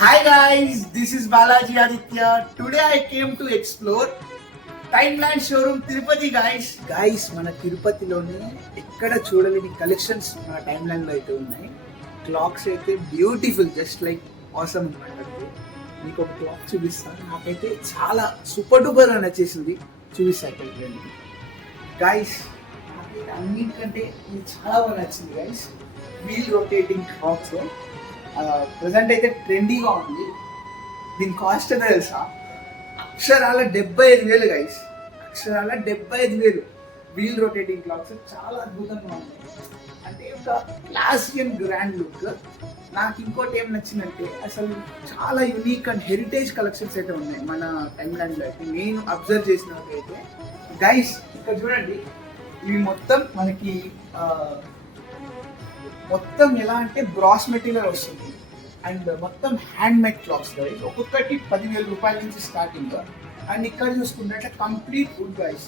Hi guys, this is Balaji Aditya. Today I came to explore Timeline Showroom Tirupati guys. Guys, మన తిరుపతిలోనే ఎక్కడ చూడలేని collections మన timeline లో అయితే ఉన్నాయి. క్లాక్స్ అయితే బ్యూటిఫుల్, జస్ట్ లైక్ ఆసమ్ అన్నమాట. మీకు ఒక క్లాక్ చూపిస్తాను, నాకైతే చాలా సూపర్ డూపర్ గా నచ్చేసింది. చూపిస్తాను గైస్. అన్నిటికంటే ఇది చాలా బాగా నచ్చింది guys. Wheel rotating clocks present అయితే ట్రెండీగా ఉంది. దీని కాస్ట్ ఎంత తెలుసా? అక్షరాల 75,000 గైస్. అక్షరాల 75,000 వీల్ రొటేటింగ్ క్లాక్స్. చాలా అద్భుతంగా ఉన్నాయి, అంటే ఒక క్లాసిక్ అండ్ గ్రాండ్ లుక్. నాకు ఇంకోటి ఏం నచ్చిందంటే అసలు చాలా యూనిక్ అండ్ హెరిటేజ్ కలెక్షన్స్ అయితే ఉన్నాయి మన టైమ్లైన్లో. అయితే నేను అబ్జర్వ్ చేసినట్లయితే గైస్, ఇక్కడ చూడండి, ఇవి మొత్తం మనకి మొత్తం ఎలా అంటే బ్రాస్ మెటీరియల్ వస్తుంది అండ్ మొత్తం హ్యాండ్ మేడ్ క్లాక్స్ గైస్. ఒక్కొక్కటి 10,000 రూపాయల నుంచి స్టార్టింగ్. అండ్ ఇక్కడ చూసుకుంటే కంప్లీట్ వుడ్ గైస్,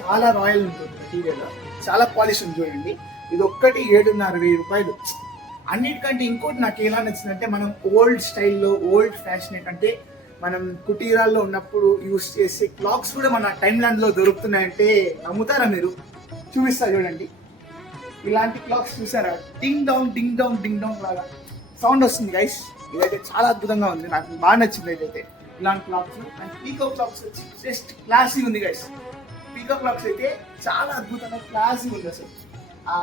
చాలా రాయల్ ఉంటుంది మెటీరియల్, చాలా పాలిష్ ఉంది. చూడండి, ఇది ఒక్కటి 7,500 రూపాయలు. అన్నిటికంటే ఇంకోటి నాకు ఎలా నచ్చిందంటే, మనం ఓల్డ్ స్టైల్లో ఓల్డ్ ఫ్యాషన్ అంటే మనం కుటీరాల్లో ఉన్నప్పుడు యూస్ చేసే క్లాక్స్ కూడా మన టైమ్లైన్లో దొరుకుతున్నాయంటే నమ్ముతారా మీరు? చూపిస్తా చూడండి. ఇలాంటి క్లాక్స్ చూసారా? డింగ్ డౌన్ డింగ్ డౌన్ డింగ్ డౌన్ లాగా సౌండ్ వస్తుంది గైస్. ఇదైతే చాలా అద్భుతంగా ఉంది, నాకు బాగా నచ్చింది ఇదైతే. ఇలాంటి క్లాక్స్ అండ్ పీకో క్లాక్స్ వచ్చి జస్ట్ క్లాసీ ఉంది గైస్. పీకో క్లాక్స్ అయితే చాలా అద్భుతంగా క్లాసీ ఉంది. అసలు ఆ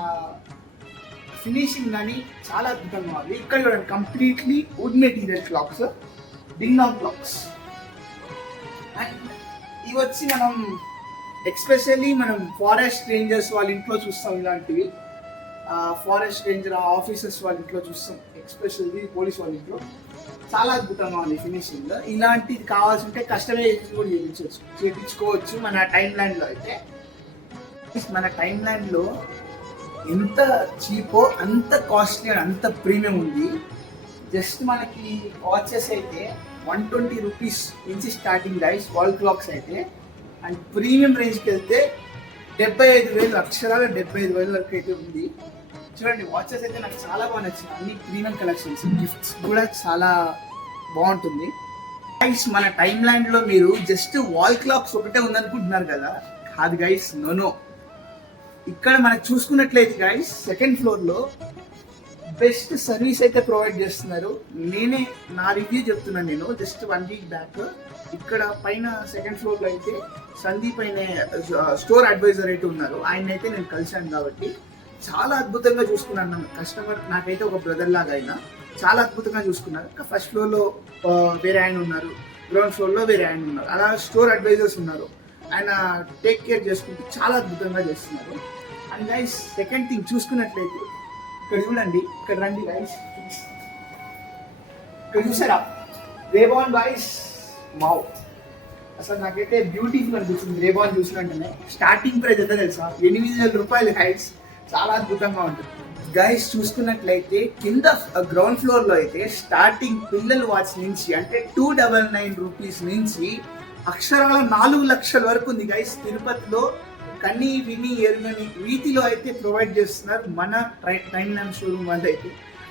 ఫినిషింగ్ కానీ చాలా అద్భుతంగా ఉంది. ఇక్కడ చూడండి, completely wood material clocks, ding dong clocks. And ఇవి వచ్చి మనం ఎక్స్పెషల్లీ మనం ఫారెస్ట్ రేంజర్స్ వాళ్ళ ఇంట్లో చూస్తాం ఇలాంటివి. ఫారెస్ట్ రేంజర్ ఆఫీసర్స్ వాళ్ళ ఇంట్లో చూస్తాం, ఎక్స్పెషల్లీ పోలీస్ వాళ్ళ ఇంట్లో. చాలా అద్భుతంగా ఉంది ఫినిషింగ్. ఇలాంటిది కావాల్సి ఉంటే కస్టమైజ్ కూడా చేయించుకోవచ్చు మన టైమ్లైన్లో. అయితే మన టైమ్లైన్లో ఎంత చీపో అంత కాస్ట్లీ అండ్ అంత ప్రీమియం ఉంది. జస్ట్ మనకి వాచెస్ అయితే 120 రూపీస్ నుంచి స్టార్టింగ్ గైస్, వాల్ క్లాక్స్ అయితే. అండ్ ప్రీమియం రేంజ్కి వెళ్తే 75,000, అక్షరాల 75,000 వరకు అయితే ఉంది. చూడండి, వాచెస్ అయితే నాకు చాలా బాగా నచ్చింది. అన్ని ప్రీమియం కలెక్షన్స్, గిఫ్ట్స్ కూడా చాలా బాగుంటుంది గైస్. మన టైమ్లైన్లో మీరు జస్ట్ వాల్ క్లాక్స్ ఒకటే ఉందనుకుంటున్నారు కదా, కాదు గైస్, నో. ఇక్కడ మనకు చూసుకున్నట్లయితే గైస్, సెకండ్ ఫ్లోర్లో బెస్ట్ సర్వీస్ అయితే ప్రొవైడ్ చేస్తున్నారు. నేనే నా రివ్యూ చెప్తున్నాను. నేను జస్ట్ 1 వీక్ బ్యాక్ ఇక్కడ పైన సెకండ్ ఫ్లోర్లో అయితే సందీప్ అయిన స్టోర్ అడ్వైజర్ అయితే ఉన్నారు. ఆయన అయితే నేను కలిశాను కాబట్టి చాలా అద్భుతంగా చూసుకున్నాను. కస్టమర్ నాకైతే ఒక బ్రదర్ లాగా అయినా చాలా అద్భుతంగా చూసుకున్నారు. ఫస్ట్ ఫ్లోర్లో వేరే ఆయన ఉన్నారు, గ్రౌండ్ ఫ్లోర్లో వేరే ఆయన ఉన్నారు, అలా స్టోర్ అడ్వైజర్స్ ఉన్నారు. ఆయన టేక్ కేర్ చేసుకుంటూ చాలా అద్భుతంగా చేస్తున్నారు. అండ్ గైస్, సెకండ్ థింగ్ చూసుకున్నట్లయితే ఇక్కడ చూడండి, ఇక్కడ రండి గైస్, ఇక్కడ చూసారా రేబాన్ గైస్. వావ్, అసలు నాకైతే బ్యూటిఫుల్ అనిపిస్తుంది రేబాన్ చూసినట్టునే. స్టార్టింగ్ ప్రైస్ ఎంత తెలుసా? 8,000 రూపాయలు గైస్. చాలా అద్భుతంగా ఉంటుంది గైస్. చూసుకున్నట్లయితే కింద గ్రౌండ్ ఫ్లోర్ లో అయితే స్టార్టింగ్ పిల్లల వాచ్ నుంచి అంటే 299 రూపీస్ నుంచి అక్షరాల 4 లక్షల వరకు ఉంది గైస్. తిరుపతిలో కన్నీ విని ఎరుగని వీటిలో అయితే ప్రొవైడ్ చేస్తున్నారు మన టైమ్లైన్ షోరూమ్ వాళ్ళు అయితే.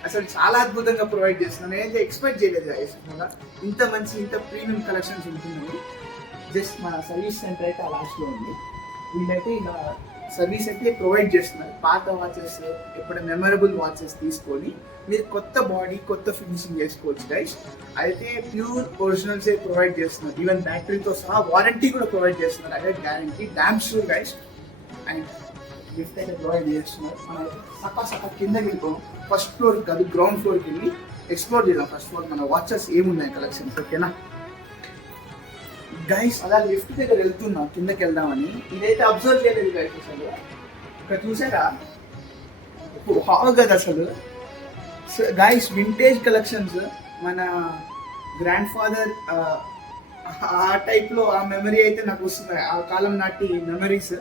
అసలు చాలా అద్భుతంగా ప్రొవైడ్ చేస్తున్నారు. నేనైతే ఎక్స్పెక్ట్ చేయలేదు గైస్ ఇంత మంచి ఇంత ప్రీమియం కలెక్షన్స్ ఉంటుందని. జస్ట్ మన సర్వీస్ సెంటర్ అయితే ఆ లాస్ట్లో ఉంది. వీళ్ళైతే ఇలా సర్వీస్ అయితే ప్రొవైడ్ చేస్తున్నారు. పాత వాచెస్, ఎప్పుడు మెమరబుల్ వాచెస్ తీసుకొని మీరు కొత్త బాడీ కొత్త ఫినిషింగ్ చేసుకోవచ్చు గైస్. అయితే ప్యూర్ ఒరిజినల్సే ప్రొవైడ్ చేస్తున్నారు. ఈవెన్ బ్యాటరీతో సహా వారంటీ కూడా ప్రొవైడ్ చేస్తున్నారు. అదే guarantee, damn sure guys. And gift అయితే ప్రొవైడ్ చేస్తున్నారు. మనం సకా కిందకి వెళ్ళిపోం, ఫస్ట్ ఫ్లోర్ కాదు గ్రౌండ్ ఫ్లోర్కి వెళ్ళి ఎక్స్ప్లోర్ చేద్దాం. ఫస్ట్ ఫ్లోర్ మన వాచెస్ ఏమున్నాయి కలెక్షన్స్, ఓకేనా గైస్? అలా లిఫ్ట్ దగ్గర వెళ్తున్నా కిందకి వెళ్దామని. ఇదైతే అబ్జర్వ్ చేయలేదు గైస్. అసలు ఇక్కడ చూసారా కదా అసలు గైస్, వింటేజ్ కలెక్షన్స్. మన గ్రాండ్ ఫాదర్ ఆ టైప్లో ఆ మెమరీ అయితే నాకు వస్తుంది, ఆ కాలం నాటి మెమరీస్.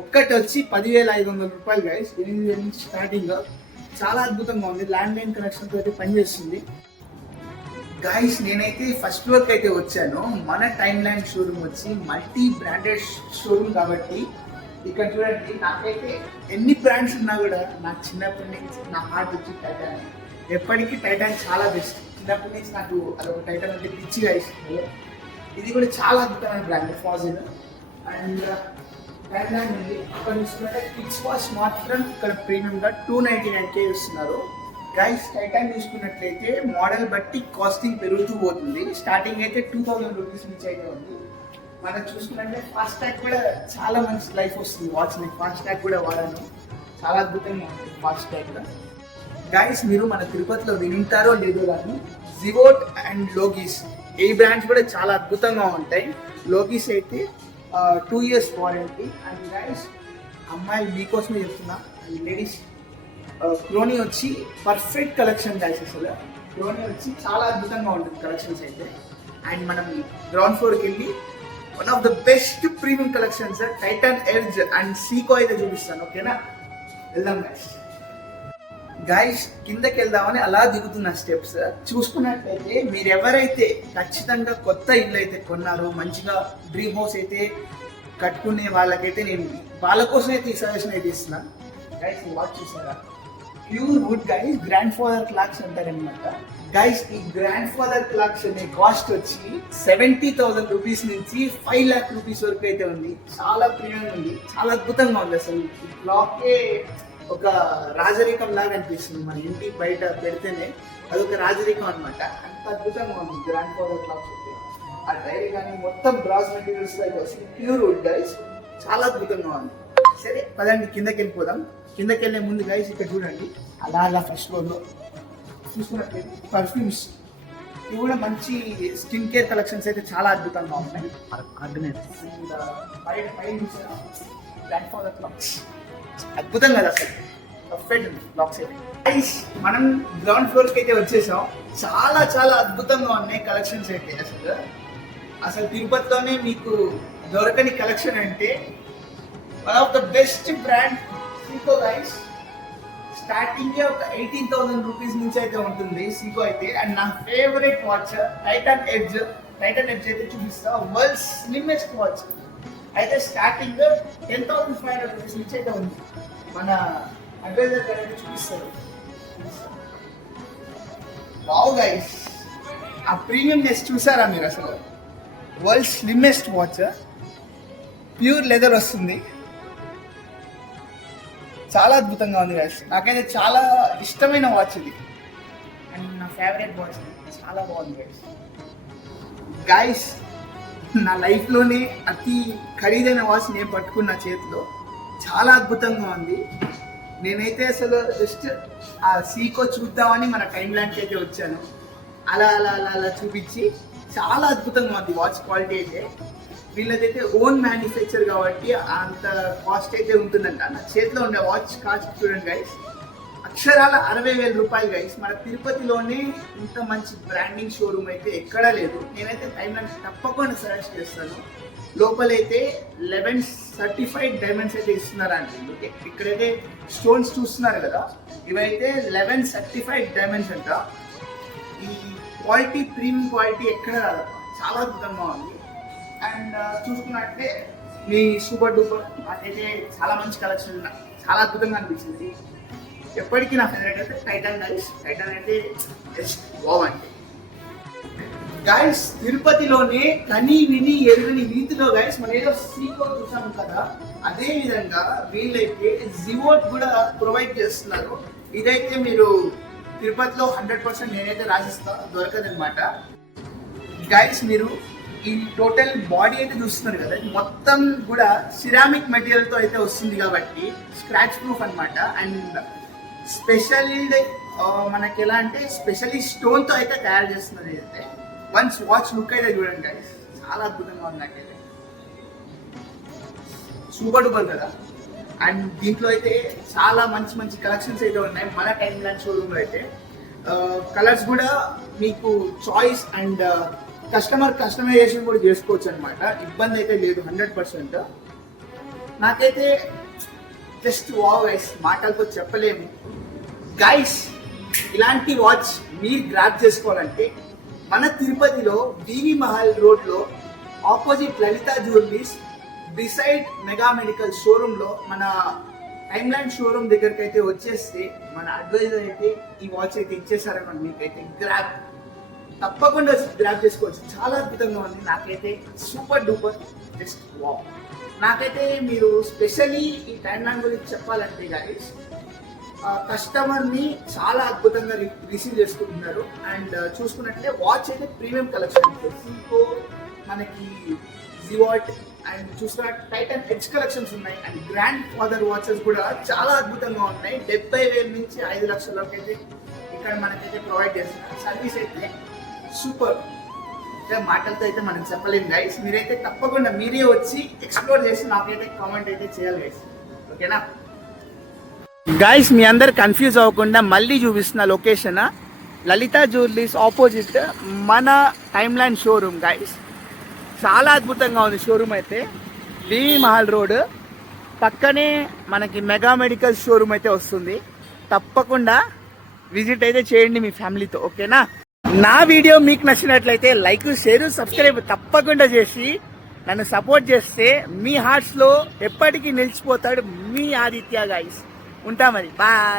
ఒక్కటి వచ్చి 10,500 రూపాయలు గైస్, 8,000 నుంచి స్టార్టింగ్. చాలా అద్భుతంగా ఉంది. ల్యాండ్ లైన్ కనెక్షన్ తోటి పనిచేస్తుంది గైస్. నేనైతే ఫస్ట్ ఫ్లోర్కి అయితే వచ్చాను. మన టైమ్లైన్ షోరూమ్ వచ్చి మల్టీ బ్రాండెడ్ షోరూమ్ కాబట్టి ఇక్కడ చూడండి, నాకైతే ఎన్ని బ్రాండ్స్ ఉన్నా కూడా నాకు చిన్నప్పటి నుంచి నా హార్ట్ వచ్చి టైటాన్. ఎప్పటికీ టైటాన్ చాలా బెస్ట్. చిన్నప్పటి నుంచి నాకు అదొక టైటన్ అంటే పిచ్చిగా ఇష్టం. ఇది కూడా చాలా అద్భుతమైన బ్రాండ్ ఫాజిల్. అండ్ టైటాన్ ఉంది అక్కడ చూసుకుంటే కిడ్స్ వాచ్ మాత్రం ఇక్కడ ప్రీమియంగా 299K ఇస్తున్నారు. గైస్ టైటాన్ చూసుకున్నట్లయితే మోడల్ బట్టి కాస్టింగ్ పెరుగుతూ పోతుంది. స్టార్టింగ్ అయితే 2000 రూపీస్ నుంచి అయితే ఉంది. మనం చూసుకున్నట్లే ఫాస్ట్ ట్యాగ్ కూడా చాలా మంచి లైఫ్ వస్తుంది వాచ్. నేను ఫాస్ట్ ట్యాగ్ కూడా వాడాను, చాలా అద్భుతంగా ఉంటుంది ఫాస్ట్ ట్యాగ్ కూడా. గైస్ మీరు మన తిరుపతిలో వింటారో లేదో కానీ జివోట్ అండ్ లోగిస్ ఈ బ్రాండ్స్ కూడా చాలా అద్భుతంగా ఉంటాయి. లోగిస్ అయితే 2 years వారంటీ. అండ్ గైస్ అమ్మాయిలు మీకోసమే చెప్తున్నా, లేడీస్ క్రోనీ వచ్చి పర్ఫెక్ట్ కలెక్షన్ గైస్. అసలు క్రోనీ వచ్చి చాలా అద్భుతంగా ఉంటుంది కలెక్షన్స్ అయితే. అండ్ మనం గ్రౌండ్ ఫ్లోర్కి వెళ్ళి one of the best premium collections Titan Edge and Seiko అయితే చూపిస్తాను. ఓకేనా, వెళ్దాం గైస్. గైస్ కిందకి వెళ్దామని అలా దిగుతున్న స్టెప్స్ చూసుకున్నట్లయితే మీరు ఎవరైతే ఖచ్చితంగా కొత్త ఇల్లు అయితే కొన్నారో, మంచిగా డ్రీమ్ హౌస్ అయితే కట్టుకునే వాళ్ళకైతే నేను వాళ్ళ కోసం అయితే ఈ సజెషన్ అయితే ఇస్తున్నాను. గైస్ వాచ్ చూసారా, pure wood guys, grand father clocks అంటారనమాట. గైస్ ఈ గ్రాండ్ ఫాదర్ క్లాక్స్ అనే కాస్ట్ వచ్చి 70,000 రూపీస్ నుంచి 5 lakh రూపీస్ వరకు అయితే ఉంది. చాలా ప్రీమియం ఉంది, చాలా అద్భుతంగా ఉంది. అసలు ఈ క్లాకే ఒక రాజరికం లాగా అనిపిస్తుంది. మన ఇంటి బయట పెడితేనే అదొక రాజరికం అనమాట. అంత అద్భుతంగా ఉంది గ్రాండ్ ఫాదర్ క్లాక్స్ అయితే. ఆ డైరీ కానీ మొత్తం బ్రాస్ మెటీరియల్స్ అయితే వస్తుంది, ప్యూర్ వుడ్ గైస్, చాలా అద్భుతంగా ఉంది. సరే పదండి కిందకి వెళ్ళిపోదాం. కిందకి వెళ్ళే ముందు గైస్ ఇక్కడ చూడండి, అలా అలా ఫస్ట్ ఫ్లోర్లో చూసుకున్నట్లయితే పర్ఫ్యూమ్స్, ఇవి కూడా మంచి స్కిన్ కేర్ కలెక్షన్స్ అయితే చాలా అద్భుతంగా ఉన్నాయి. పైన గ్రాండ్ ఫాదర్ క్లాక్స్ అద్భుతం కదా అసలు, పర్ఫెక్ట్ క్లాక్స్ అయితే. గైస్ మనం గ్రౌండ్ ఫ్లోర్కి అయితే వచ్చేసాం. చాలా చాలా అద్భుతంగా ఉన్నాయి కలెక్షన్స్ అయితే. అసలు తిరుపతిలోనే మీకు దొరకని కలెక్షన్ అంటే one of the best brand Seiko guys. Starting ఒక 18,000 రూపీస్ నుంచి అయితే ఉంటుంది సీకో అయితే. అండ్ నా favourite watch Titan edge. Titan edge అయితే చూపిస్తా, వరల్డ్ స్లిమ్మెస్ట్ వాచ్ అయితే స్టార్టింగ్ 10,500 రూపీస్ నుంచి అయితే ఉంది. మన అడ్వైజర్ గారు అయితే చూపిస్తారు. వావ్ గైస్, ఆ ప్రీమియంనెస్ చూసారా మీరు? అసలు world slimmest watch, pure leather వస్తుంది, చాలా అద్భుతంగా ఉంది గైస్. నాకైతే చాలా ఇష్టమైన వాచ్ ఇది, అండ్ నా ఫేవరెట్ వాచ్, చాలా బాగుంది గైస్. గైస్ నా లైఫ్లోనే అతి ఖరీదైన వాచ్ నేను పట్టుకున్న చేతిలో, చాలా అద్భుతంగా ఉంది. నేనైతే అసలు జస్ట్ ఆ సీకో చూద్దామని మన టైమ్ ల్యాండ్కి అయితే వచ్చాను. అలా అలా అలా అలా చూపించి చాలా అద్భుతంగా ఉంది వాచ్ క్వాలిటీ అయితే. వీళ్ళదైతే ఓన్ మ్యానుఫ్యాక్చర్ కాబట్టి అంత కాస్ట్ అయితే ఉంటుందంట. నా చేతిలో ఉండే వాచ్ కాస్ట్ చూడండి గైస్, అక్షరాల 60,000 రూపాయలు గైస్. మన తిరుపతిలోనే ఇంత మంచి బ్రాండింగ్ షోరూమ్ అయితే ఎక్కడా లేదు. నేనైతే టైం లైన్స్ తప్పకుండా సజెస్ట్ చేస్తాను. లోపలైతే 11 సర్టిఫైడ్ డైమండ్స్ అయితే ఇస్తున్నారండి. ఇక్కడైతే స్టోన్స్ చూస్తున్నారు కదా, ఇవైతే 11 సర్టిఫైడ్ డైమండ్స్ అంట. ఈ క్వాలిటీ ప్రీమియం క్వాలిటీ ఎక్కడ రాదు, చాలా అద్భుతంగా ఉంది. అండ్ చూసుకున్నట్టే మీ సూపర్ డూపర్ నాకైతే చాలా మంచి కలెక్షన్, చాలా అద్భుతంగా అనిపించింది. ఎప్పటికీ నా ఫేవరెట్ అయితే టైటాన్ గైస్. టైటాన్ అయితే బెస్ట్ వావ్ అంటే గైస్. తిరుపతిలోనే కని విని ఎరుగని రీతిలో గైస్ మనం ఏదో సీకో చూసాం కదా, అదే విధంగా వీళ్ళైతే జివోట్ కూడా ప్రొవైడ్ చేస్తున్నారు. ఇదైతే మీరు తిరుపతిలో 100% నేనైతే రాసిస్తా, దొరకదనమాట గైస్. మీరు ఈ టోటల్ బాడీ అయితే చూస్తున్నారు కదా, మొత్తం కూడా సిరామిక్ మెటీరియల్తో అయితే వస్తుంది కాబట్టి స్క్రాచ్ ప్రూఫ్ అనమాట. అండ్ స్పెషల్ మనకి ఎలా అంటే స్పెషల్లీ స్టోన్తో అయితే తయారు చేస్తున్నది. అయితే వన్స్ వాచ్ లుక్ అయితే చూడండి గైస్, చాలా అద్భుతంగా ఉంది నాకైతే, సూపర్ డూపర్ కదా. అండ్ దీంట్లో అయితే చాలా మంచి మంచి కలెక్షన్స్ అయితే ఉన్నాయి మన టైమ్ ల్యాండ్ షోరూమ్లో అయితే. కలర్స్ కూడా మీకు చాయిస్ అండ్ కస్టమైజేషన్ కూడా చేసుకోవచ్చు అనమాట, ఇబ్బంది అయితే లేదు 100%. నాకైతే జస్ట్ వావ్ గైస్, మాటలతో చెప్పలేము గైస్. ఇలాంటి వాచ్ మీరు గ్రాప్ చేసుకోవాలంటే మన తిరుపతిలో వివి మహల్ రోడ్లో ఆపోజిట్ లలిత జ్యువెలరీస్ బిసైడ్ మెగా మెడికల్ షోరూంలో మన టైమ్ ల్యాండ్ షోరూమ్ దగ్గరికి అయితే వచ్చేస్తే మన అడ్వైజర్ అయితే ఈ వాచ్ అయితే ఇచ్చేసారనమాట. మీకైతే గ్రాప్ తప్పకుండా గ్రాప్ చేసుకోవచ్చు. చాలా అద్భుతంగా ఉంది. నాకైతే సూపర్ డూపర్ జస్ట్ వావ్. నాకైతే మీరు స్పెషల్లీ ఈ టైం ల్యాండ్ గురించి చెప్పాలంటే గైస్, కస్టమర్ని చాలా అద్భుతంగా రిసీవ్ చేసుకుంటున్నారు. అండ్ చూసుకున్నట్లయితే వాచ్ అయితే ప్రీమియం కలెక్షన్, సీకో, మనకి జివాట్, అండ్ చూసుకున్న టైటన్ ఎడ్జ్ కలెక్షన్స్ ఉన్నాయి. అండ్ గ్రాండ్ ఫాదర్ వాచెస్ కూడా చాలా అద్భుతంగా ఉన్నాయి. 70,000 నుంచి 5 లక్షల వరకు అయితే ఇక్కడ మనకైతే ప్రొవైడ్ చేస్తున్నారు. సర్వీస్ అయితే సూపర్. మాటలతో అయితే మనం చెప్పలేము గైస్. మీరైతే తప్పకుండా మీరే వచ్చి ఎక్స్ప్లోర్ చేసి నాకైతే కామెంట్ అయితే చేయాలి గైస్. ఓకేనా గైస్, మీ అందరు కన్ఫ్యూజ్ అవ్వకుండా మళ్ళీ చూపిస్తున్న లొకేషన్ లలిత జ్యువెలరీస్ ఆపోజిట్ మన టైమ్ లైన్ షోరూమ్ గైస్. చాలా అద్భుతంగా ఉంది షోరూమ్ అయితే. బీవీ మహల్ రోడ్ పక్కనే మనకి మెగా మెడికల్ షోరూమ్ అయితే వస్తుంది. తప్పకుండా విజిట్ అయితే చేయండి మీ ఫ్యామిలీతో. ఓకేనా, నా వీడియో మీకు నచ్చినట్లయితే లైక్, షేర్, సబ్స్క్రైబ్ తప్పకుండా చేసి నన్ను సపోర్ట్ చేస్తే మీ హార్ట్స్లో ఎప్పటికీ నిలిచిపోతాడు మీ ఆదిత్య గైస్. ఉంటా మరి, బాయ్.